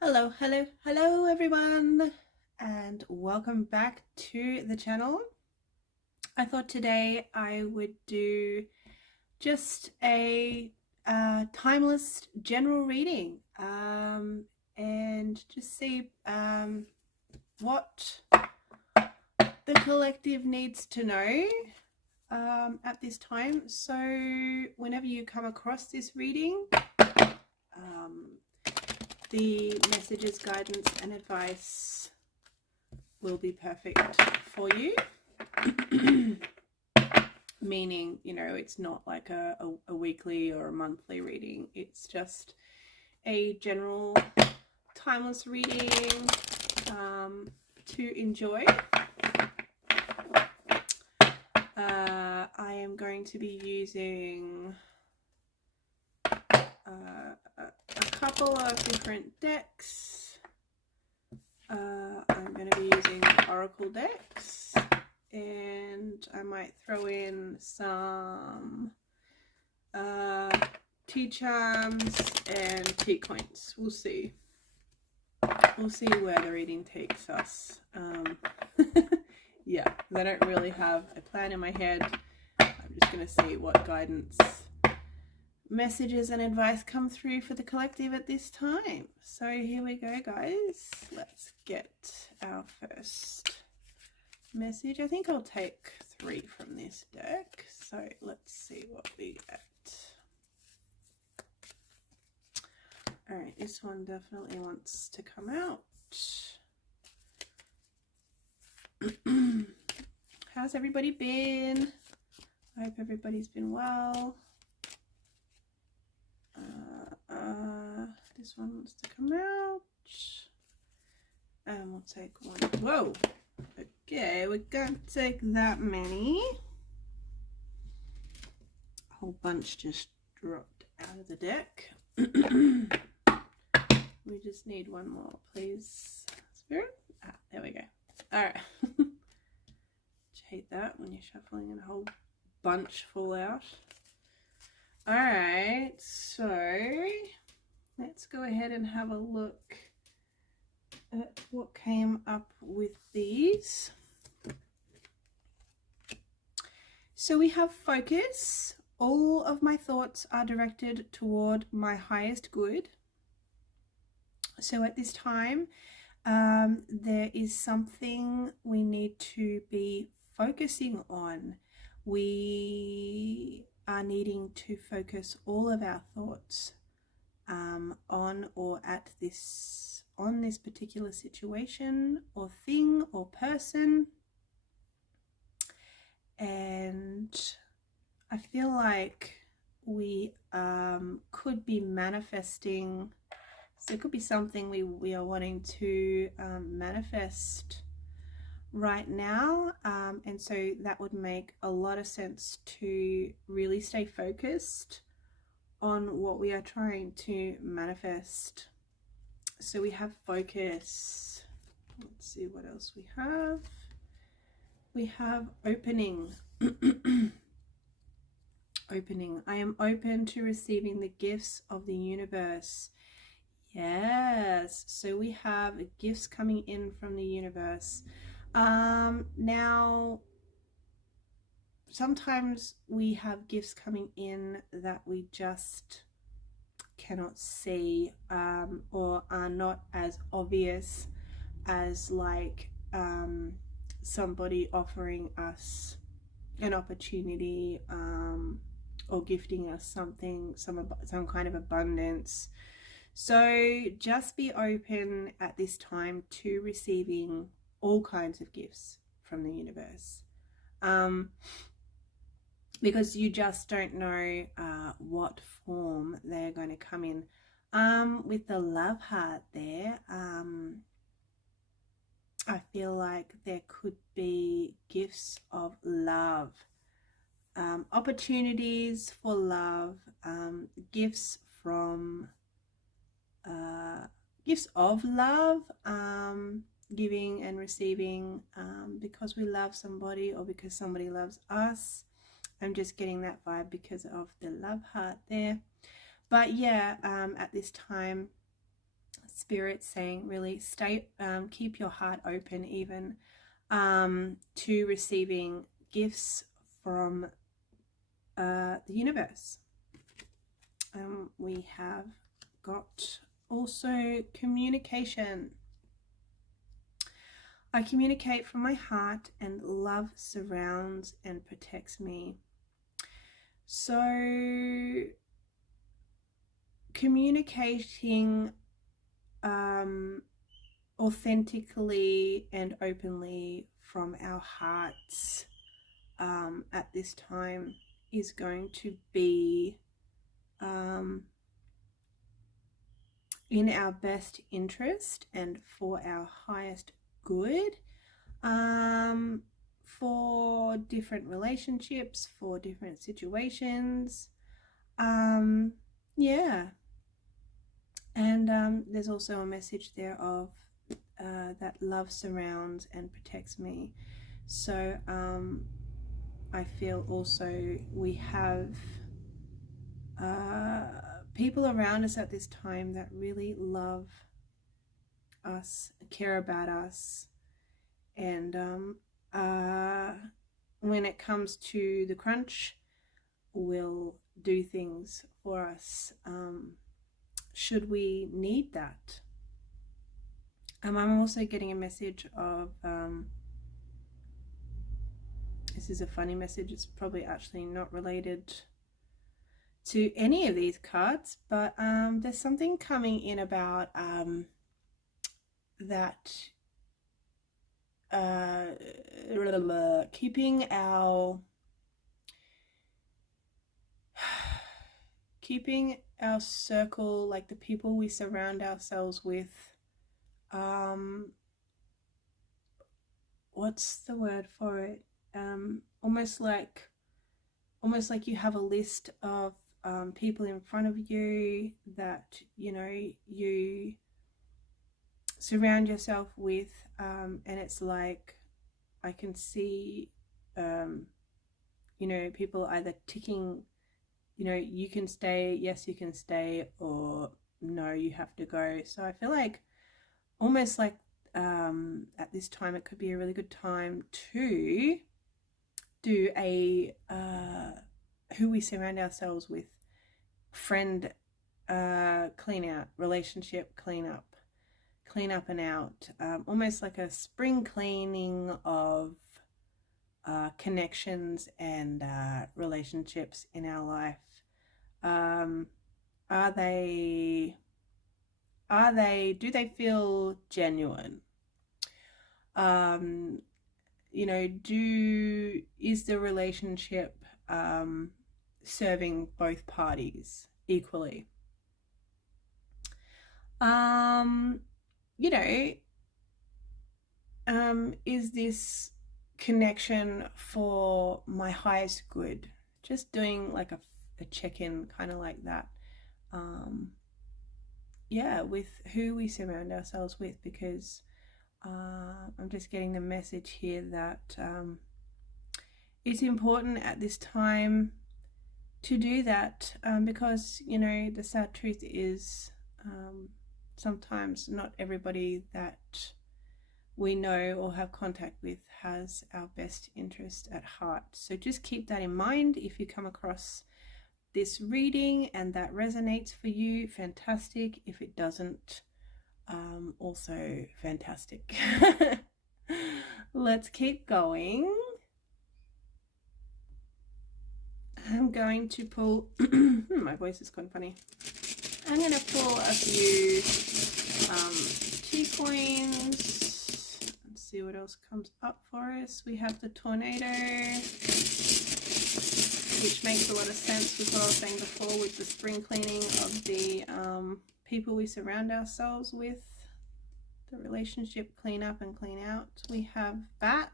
Hello, hello, hello everyone, and welcome back to the channel. I thought today I would do just a timeless general reading and just see what the collective needs to know at this time. So whenever you come across this reading, the messages, guidance and advice will be perfect for you. Meaning, you know, it's not like a weekly or a monthly reading. It's just a general timeless reading to enjoy. I am going to be using a couple of different decks. I'm going to be using Oracle decks, and I might throw in some tea charms and tea coins. We'll see. We'll see where the reading takes us. Yeah, I don't really have a plan in my head. I'm just going to see what guidance, messages and advice come through for the collective at this time. So here we go, guys. Let's get our first message. I think I'll take 3 from this deck. So let's see what we get. All right, this one definitely wants to come out. How's everybody been? I hope everybody's been well. This one wants to come out. And we'll take one. Whoa. Okay, we're going to take that many. A whole bunch just dropped out of the deck. We just need one more, please. Spirit? Ah, there we go. All right. Hate that when you're shuffling and a whole bunch fall out. All right, so let's go ahead and have a look at what came up with these. So we have focus. All of my thoughts are directed toward my highest good. So at this time, there is something we need to be focusing on. We are needing to focus all of our thoughts on or at this, on this particular situation or thing or person. And I feel like we could be manifesting. So it could be something we are wanting to manifest right now, and so that would make a lot of sense to really stay focused on what we are trying to manifest. So we have focus. Let's see what else we have. We have opening. Opening. I am open to receiving the gifts of the universe. Yes, so we have gifts coming in from the universe. Now, sometimes we have gifts coming in that we just cannot see or are not as obvious as like somebody offering us an opportunity or gifting us something, some kind of abundance. So just be open at this time to receiving all kinds of gifts from the universe, because you just don't know what form they're going to come in. With the love heart there, I feel like there could be gifts of love, opportunities for love, gifts from gifts of love, giving and receiving because we love somebody or because somebody loves us. I'm just getting that vibe because of the love heart there. But yeah, at this time, Spirit saying really keep your heart open even to receiving gifts from the universe. We have got also communication. I communicate from my heart and love surrounds and protects me. So communicating authentically and openly from our hearts at this time is going to be in our best interest and for our highest good, for different relationships, for different situations. Yeah. And there's also a message there of that love surrounds and protects me. So I feel also we have people around us at this time that really love us, care about us, and when it comes to the crunch, will do things for us should we need that. I'm also getting a message of this is a funny message, it's probably actually not related to any of these cards, but there's something coming in about that keeping our circle, like the people we surround ourselves with, what's the word for it, almost like you have a list of people in front of you that you surround yourself with, and it's like I can see people either ticking, you can stay, yes you can stay, or no you have to go. So I feel like almost like at this time it could be a really good time to do a who we surround ourselves with friend clean out, relationship clean up and out, almost like a spring cleaning of connections and relationships in our life. Do they feel genuine? Is the relationship serving both parties equally? Is this connection for my highest good? Just doing like a check-in, kind of like that. With who we surround ourselves with, because I'm just getting the message here that it's important at this time to do that, because the sad truth is sometimes not everybody that we know or have contact with has our best interest at heart. So just keep that in mind. If you come across this reading and that resonates for you, fantastic. If it doesn't, also fantastic. Let's keep going. I'm going to pull my voice is kind of funny. I'm going to pull a few tea coins and see what else comes up for us. We have the tornado, which makes a lot of sense with what I was saying before with the spring cleaning of the people we surround ourselves with, the relationship clean up and clean out. We have bat,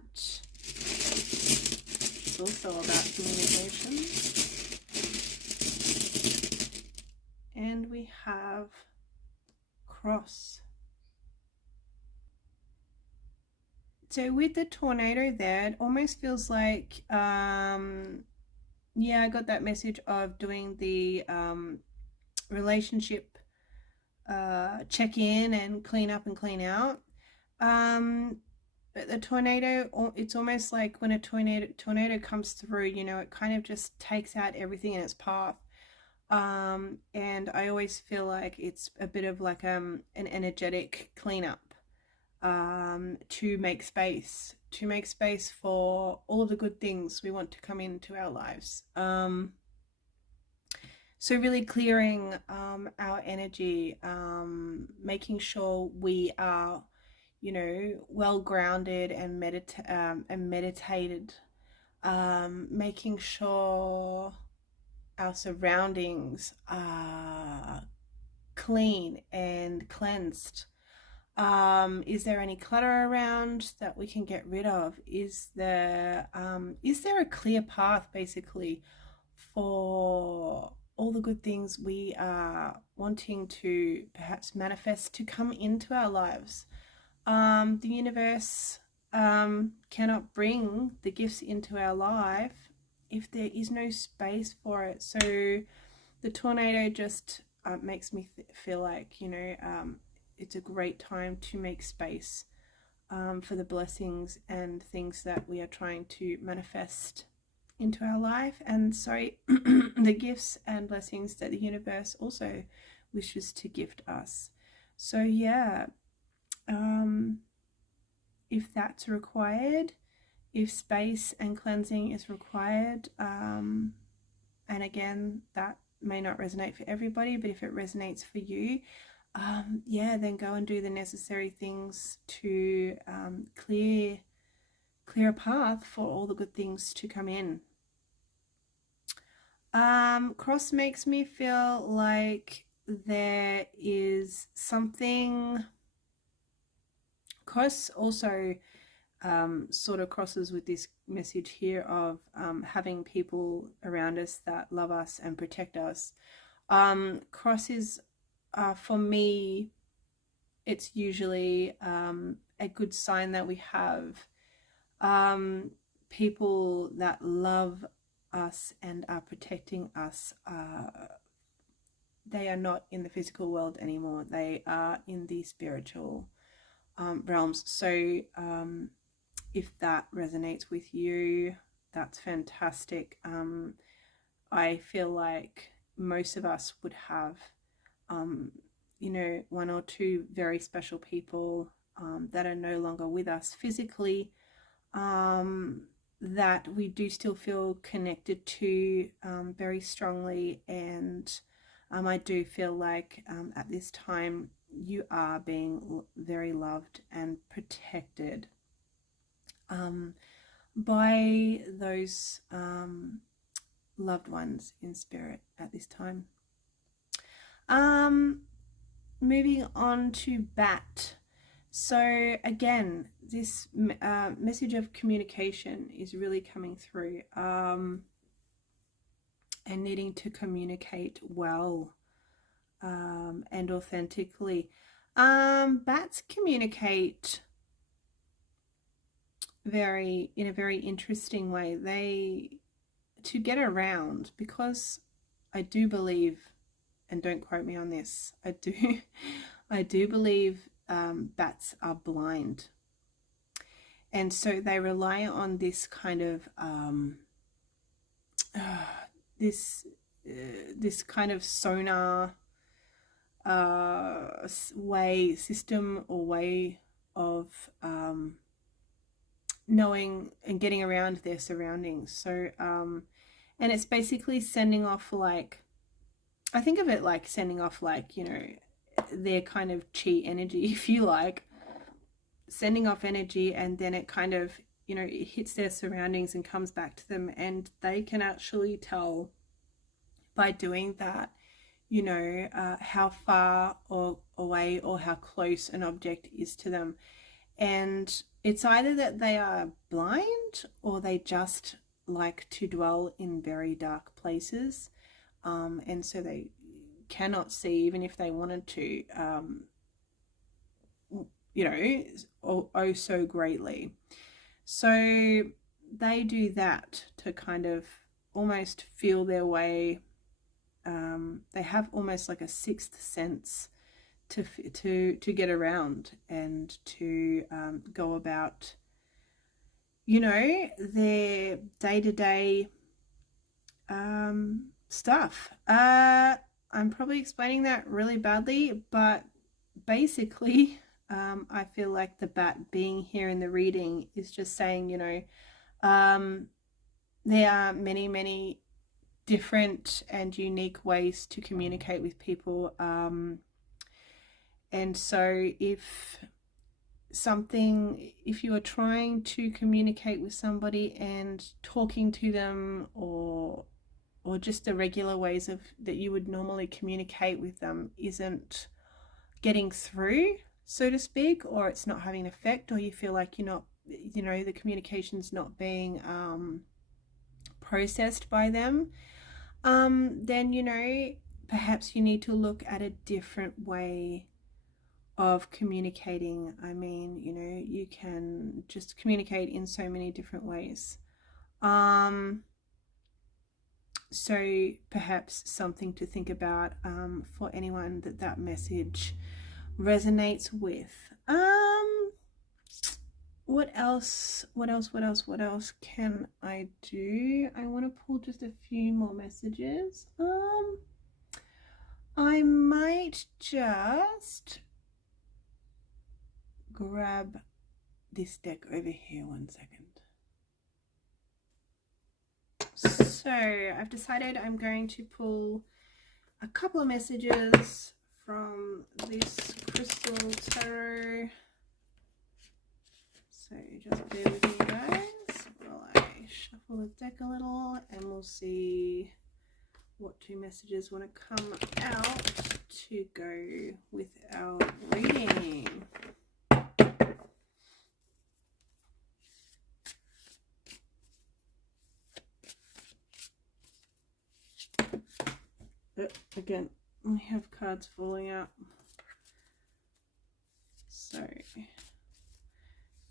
it's also about communication, and we have cross. So with the tornado there, it almost feels like, yeah, I got that message of doing the relationship check in and clean up and clean out. But the tornado, it's almost like when a tornado comes through, you know, it kind of just takes out everything in its path. And I always feel like it's a bit of like an energetic cleanup, to make space for all of the good things we want to come into our lives. So really clearing our energy, making sure we are, you know, well grounded and meditated, making sure our surroundings are clean and cleansed. Is there any clutter around that we can get rid of? Is there a clear path basically for all the good things we are wanting to perhaps manifest to come into our lives? The universe cannot bring the gifts into our life if there is no space for it. So the tornado just makes me feel like, you know, it's a great time to make space for the blessings and things that we are trying to manifest into our life, and sorry, the gifts and blessings that the universe also wishes to gift us. So yeah, if that's required, if space and cleansing is required, and again, that may not resonate for everybody, but if it resonates for you, yeah, then go and do the necessary things to clear a path for all the good things to come in. Cross makes me feel like there is something. Cross also sort of crosses with this message here of having people around us that love us and protect us. Cross is, for me, it's usually a good sign that we have people that love us and are protecting us. They are not in the physical world anymore. They are in the spiritual realms. So if that resonates with you, that's fantastic. I feel like most of us would have, you know, one or two very special people that are no longer with us physically, that we do still feel connected to very strongly. And I do feel like at this time you are being very loved and protected by those loved ones in spirit at this time. Moving on to Bat. So again, this message of communication is really coming through, and needing to communicate well and authentically. Bats communicate in a very interesting way. They, to get around, because I do believe, and don't quote me on this, I do believe bats are blind, and so they rely on this kind of this kind of sonar system or way of knowing and getting around their surroundings. So and it's basically sending off, like, I think of it like sending off, like, you know, their kind of chi energy, if you like, sending off energy, and then it kind of, you know, it hits their surroundings and comes back to them, and they can actually tell by doing that, you know, how far or away or how close an object is to them. And it's either that they are blind or they just like to dwell in very dark places, and so they cannot see, even if they wanted to, you know, oh so greatly. So they do that to kind of almost feel their way. They have almost like a sixth sense to get around and to go about, you know, their day-to-day stuff. I'm probably explaining that really badly, but basically, I feel like the bat being here in the reading is just saying, you know, there are many, many different and unique ways to communicate with people. And so if you are trying to communicate with somebody and talking to them, or just the regular ways of that you would normally communicate with them isn't getting through, so to speak, or it's not having an effect, or you feel like you're not, you know, the communication's not being processed by them, then, you know, perhaps you need to look at a different way of communicating. I mean, you know, you can just communicate in so many different ways. So perhaps something to think about for anyone that message resonates with. What else can I do? I want to pull just a few more messages. I might just grab this deck over here 1 second. So I've decided I'm going to pull a couple of messages from this crystal tarot. So just bear with me, guys, while I shuffle the deck a little, and we'll see what two messages want to come out to go with our reading. Again, we have cards falling out. So,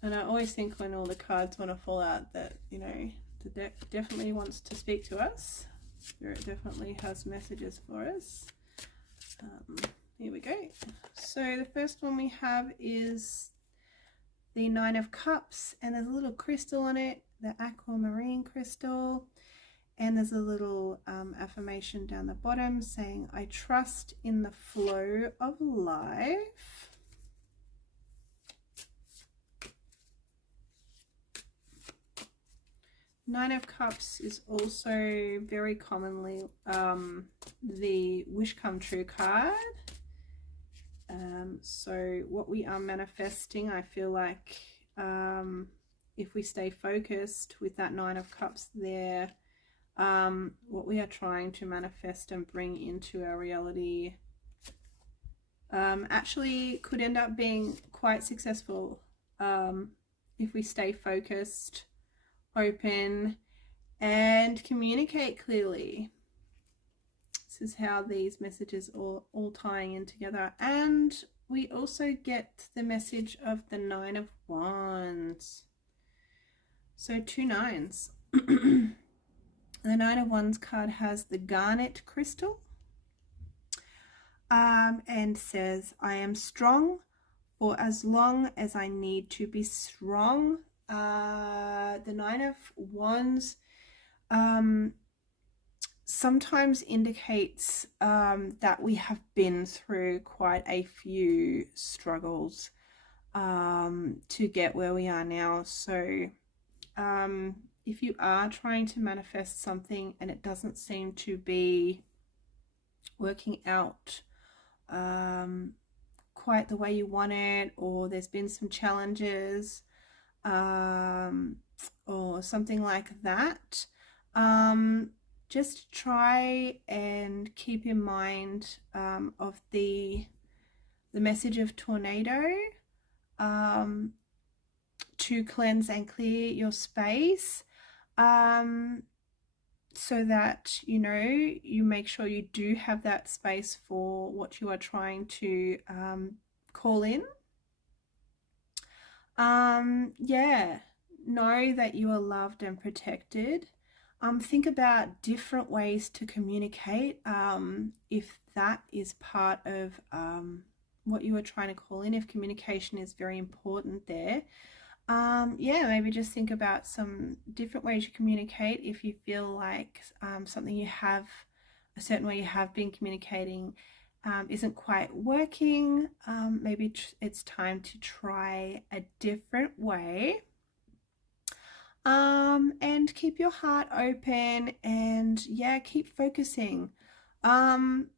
and I always think when all the cards want to fall out that, you know, the deck definitely wants to speak to us. Spirit definitely has messages for us. Here we go. So the first one we have is the Nine of Cups, and there's a little crystal on it, the aquamarine crystal. And there's a little affirmation down the bottom saying, I trust in the flow of life. Nine of Cups is also very commonly the wish come true card. So what we are manifesting, I feel like if we stay focused with that Nine of Cups there, what we are trying to manifest and bring into our reality actually could end up being quite successful if we stay focused, open, and communicate clearly. This is how these messages are all tying in together. And we also get the message of the Nine of Wands. So 2 nines. The Nine of Wands card has the garnet crystal and says, I am strong for as long as I need to be strong. The Nine of Wands sometimes indicates that we have been through quite a few struggles to get where we are now. So if you are trying to manifest something and it doesn't seem to be working out quite the way you want it, or there's been some challenges or something like that, just try and keep in mind of the message of tornado, to cleanse and clear your space, so that, you know, you make sure you do have that space for what you are trying to call in. Yeah, know that you are loved and protected. Think about different ways to communicate. If that is part of what you are trying to call in, if communication is very important there, yeah, maybe just think about some different ways you communicate. If you feel like something you have, a certain way you have been communicating isn't quite working, maybe it's time to try a different way. And keep your heart open and yeah, keep focusing. Um,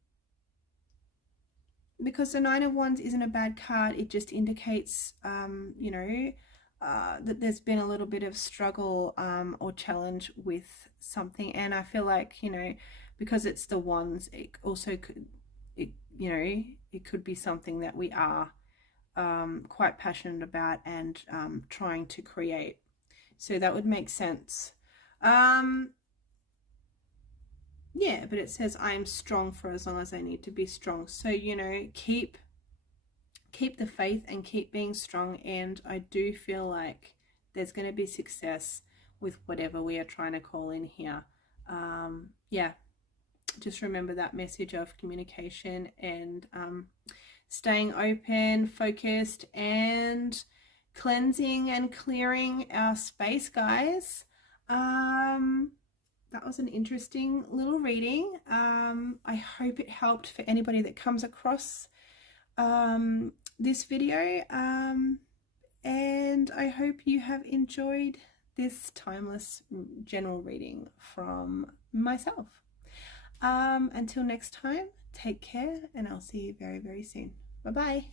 because the Nine of Wands isn't a bad card, it just indicates, that there's been a little bit of struggle or challenge with something. And I feel like, because it's the Wands, it also could, it could be something that we are quite passionate about and trying to create. So that would make sense. Yeah, but it says I am strong for as long as I need to be strong. So, keep the faith and keep being strong. And I do feel like there's going to be success with whatever we are trying to call in here. Yeah, just remember that message of communication and staying open, focused, and cleansing and clearing our space, guys. That was an interesting little reading. I hope it helped for anybody that comes across this video. And I hope you have enjoyed this timeless general reading from myself. Until next time, take care, and I'll see you very, very soon. Bye-bye.